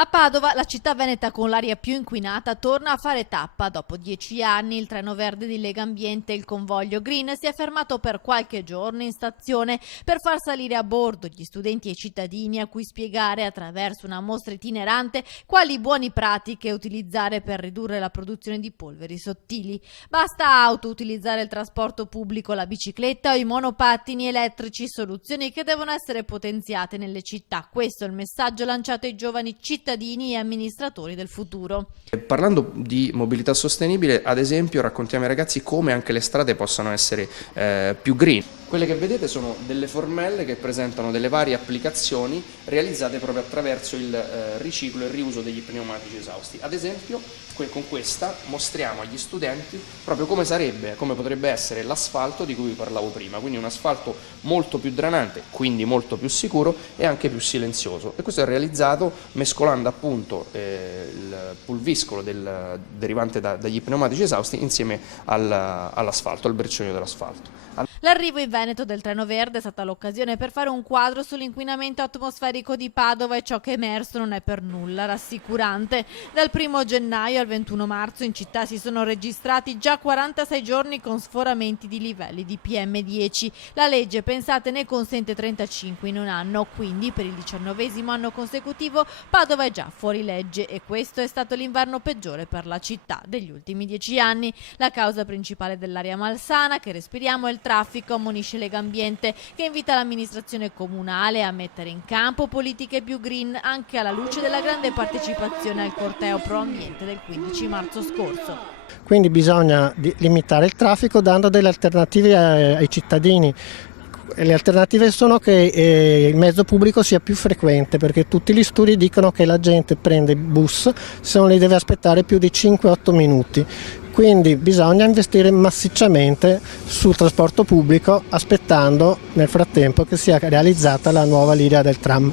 A Padova, la città veneta con l'aria più inquinata torna a fare tappa. Dopo 10 anni il treno verde di Legambiente, il convoglio Green, si è fermato per qualche giorno in stazione per far salire a bordo gli studenti e i cittadini, a cui spiegare attraverso una mostra itinerante quali buone pratiche utilizzare per ridurre la produzione di polveri sottili. Basta auto, utilizzare il trasporto pubblico, la bicicletta o i monopattini elettrici, soluzioni che devono essere potenziate nelle città. Questo è il messaggio lanciato ai giovani cittadini e amministratori del futuro. Parlando di mobilità sostenibile, ad esempio, raccontiamo ai ragazzi come anche le strade possano essere più green. Quelle che vedete sono delle formelle che presentano delle varie applicazioni realizzate proprio attraverso il riciclo e il riuso degli pneumatici esausti. Ad esempio, con questa mostriamo agli studenti proprio come potrebbe essere l'asfalto di cui vi parlavo prima, quindi un asfalto molto più drenante, quindi molto più sicuro e anche più silenzioso. E questo è realizzato mescolando appunto il pulviscolo derivante dagli pneumatici esausti insieme all'asfalto, al briciolino dell'asfalto. L'arrivo in Veneto del treno verde è stata l'occasione per fare un quadro sull'inquinamento atmosferico di Padova e ciò che è emerso non è per nulla rassicurante. Dal 1 gennaio al 21 marzo in città si sono registrati già 46 giorni con sforamenti di livelli di PM10. La legge, pensate, ne consente 35 in un anno, quindi per il 19° anno consecutivo Padova è già fuori legge e questo è stato l'inverno peggiore per la città degli ultimi 10 anni. La causa principale dell'aria malsana che respiriamo è il traffico, ammonisce Legambiente, che invita l'amministrazione comunale a mettere in campo politiche più green anche alla luce della grande partecipazione al corteo pro ambiente del 15 marzo scorso. Quindi bisogna limitare il traffico dando delle alternative ai cittadini. Le alternative sono che il mezzo pubblico sia più frequente, perché tutti gli studi dicono che la gente prende il bus se non li deve aspettare più di 5-8 minuti. Quindi bisogna investire massicciamente sul trasporto pubblico aspettando nel frattempo che sia realizzata la nuova linea del tram.